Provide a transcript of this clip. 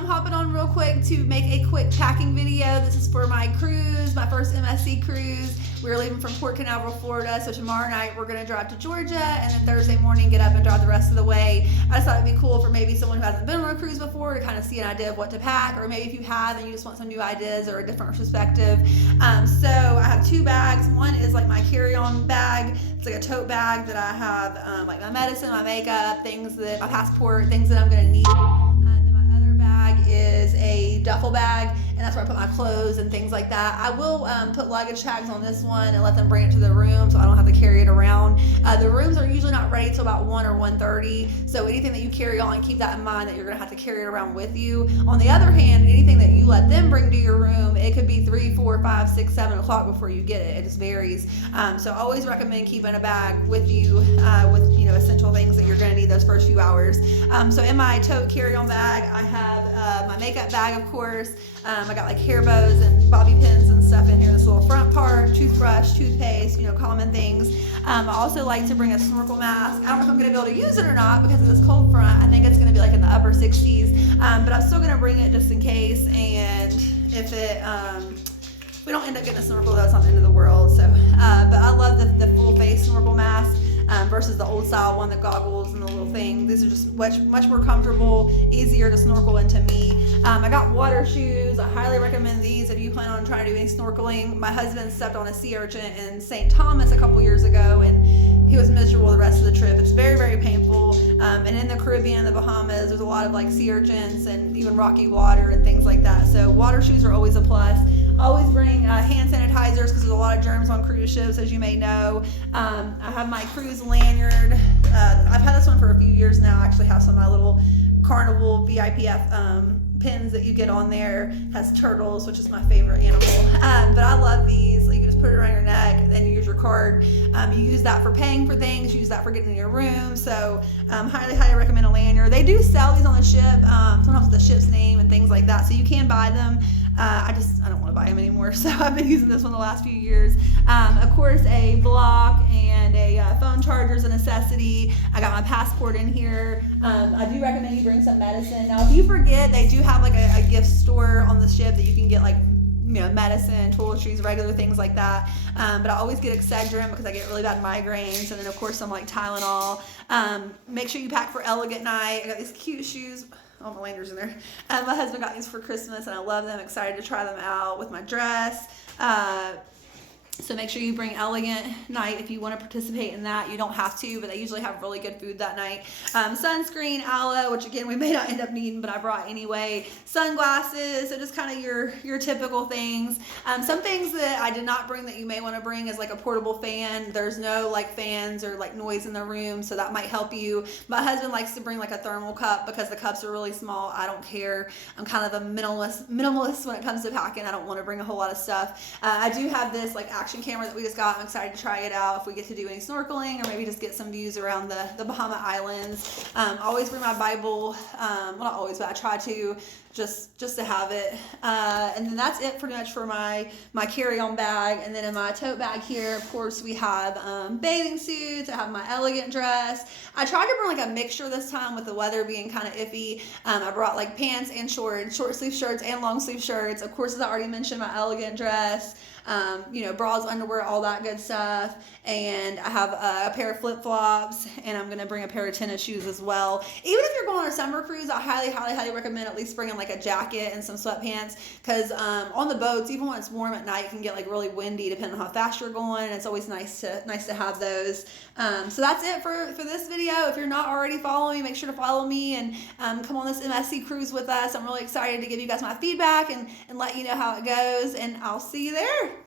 I'm hopping on real quick to make a quick packing video. This is for my cruise, my first MSC cruise. We're leaving from Port Canaveral, Florida, so tomorrow night we're gonna drive to Georgia, and then Thursday morning get up and drive the rest of the way. I just thought it'd be cool for maybe someone who hasn't been on a cruise before to kind of see an idea of what to pack, or maybe if you have and you just want some new ideas or a different perspective. So I have two bags. One is like my carry-on bag. It's like a tote bag that I have like my medicine, my makeup, things that my passport, things that I'm gonna need. Then my other bag is a duffel bag, and that's where I put my clothes and things like that. I will put luggage tags on this one and let them bring it to the room so I don't have to carry it around. The rooms are usually not ready till about 1 or 1:30, so anything that you carry on, keep that in mind that you're gonna have to carry it around with you. On the other hand, anything that you let them bring to your room, it could be 3, 4, 5, 6, 7 o'clock before you get it. It just varies. So I always recommend keeping a bag with you with essential things that you're gonna need those first few hours. So in my tote carry-on bag, I have my makeup bag, of course. I got like hair bows and bobby pins and stuff in here. This little front part, toothbrush, toothpaste, common things. I also like to bring a snorkel mask. I don't know if I'm gonna be able to use it or not because of this cold front. I think it's gonna be like in the upper 60s, but I'm still gonna bring it just in case. And if we don't end up getting a snorkel, that's not the end of the world. So, but I love the full face snorkel mask. Versus the old style one, the goggles and the little thing. These are just much more comfortable, easier to snorkel into me. I got water shoes. I highly recommend these if you plan on trying to do any snorkeling. My husband stepped on a sea urchin in St. Thomas a couple years ago, and he was miserable the rest of the trip. It's very, very painful. And in the Caribbean, the Bahamas, there's a lot of like sea urchins and even rocky water and things like that. So water shoes are always a plus. Always bring hand sanitizers because there's a lot of germs on cruise ships, as you may know. I have my cruise lanyard. I've had this one for a few years now. I actually have some of my little Carnival VIPF pins that you get on there. It has turtles, which is my favorite animal. But I love these. You can just put it around your neck, then you use your card. You use that for paying for things, use that for getting in your room. So highly recommend a lanyard. They do sell these on the ship, sometimes with the ship's name and things like that. So you can buy them. I don't want to buy them anymore, so I've been using this one the last few years. Of course, a block and a phone charger is a necessity. I got my passport in here. I do recommend you bring some medicine. Now, if you forget, they do have like a gift store on the ship that you can get like medicine, toiletries, regular things like that. But I always get Excedrin because I get really bad migraines, and then of course some like Tylenol. Make sure you pack for elegant night. I got these cute shoes. Oh, my lanyard's in there. My husband got these for Christmas, and I love them. Excited to try them out with my dress. So make sure you bring elegant night if you want to participate in that. You don't have to, but they usually have really good food that night. Sunscreen, aloe, which again we may not end up needing, but I brought anyway. Sunglasses, so just kind of your typical things. Some things that I did not bring that you may want to bring is like a portable fan. There's no like fans or like noise in the room, so that might help you. My husband likes to bring like a thermal cup because the cups are really small. I don't care. I'm kind of a minimalist when it comes to packing. I don't want to bring a whole lot of stuff. I do have this like action camera that we just got. I'm excited to try it out if we get to do any snorkeling or maybe just get some views around the Bahama Islands. Always bring my Bible. Well, not always, but I try to just to have it. And then that's it pretty much for my carry-on bag. And then in my tote bag here, of course, we have bathing suits. I have my elegant dress. I tried to bring like a mixture this time with the weather being kind of iffy. I brought like pants and short sleeve shirts and long sleeve shirts. Of course, as I already mentioned, my elegant dress. Bras, underwear, all that good stuff. And I have a pair of flip-flops, and I'm gonna bring a pair of tennis shoes as well. Even if you're going on a summer cruise, I highly recommend at least bringing like a jacket and some sweatpants, because on the boats, even when it's warm at night, it can get like really windy depending on how fast you're going, and it's always nice to have those. So that's it for this video. If you're not already following me, make sure to follow me and come on this MSC cruise with us. I'm really excited to give you guys my feedback and let you know how it goes, and I'll see you there.